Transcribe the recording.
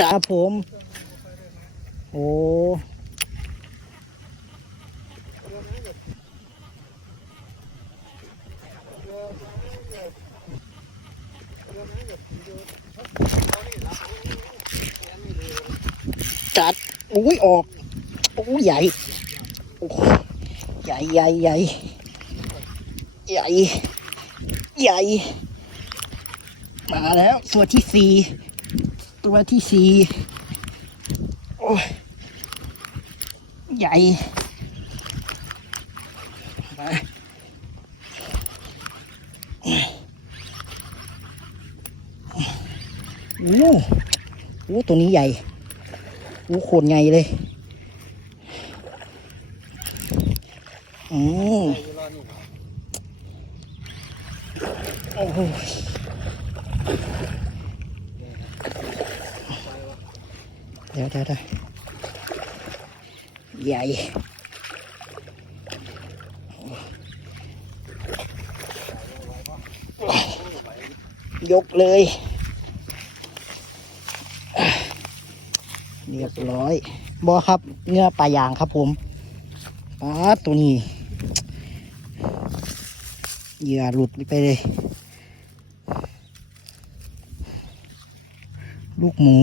จ้าผม โอ้จัดอุ้ยออกโอ้ยใหญ่ใหญ่ใหญ่ใหญ่ใหญ่ ใหญ่ มาแล้วตัวที่สี่ตัวที่สี่โอ้ยใหญ่มาโอ้โหตัวนี้ใหญ่โอ้โคตรใหญ่เลยอืม โอ้โหเดี๋ยวเดี๋ยวเลยใหญ่ยกเลย เรียบร้อยบอครับเนื้อปลายางครับผมปลาตัวนี้เหยื่อหลุดไปเลย ลูกหมู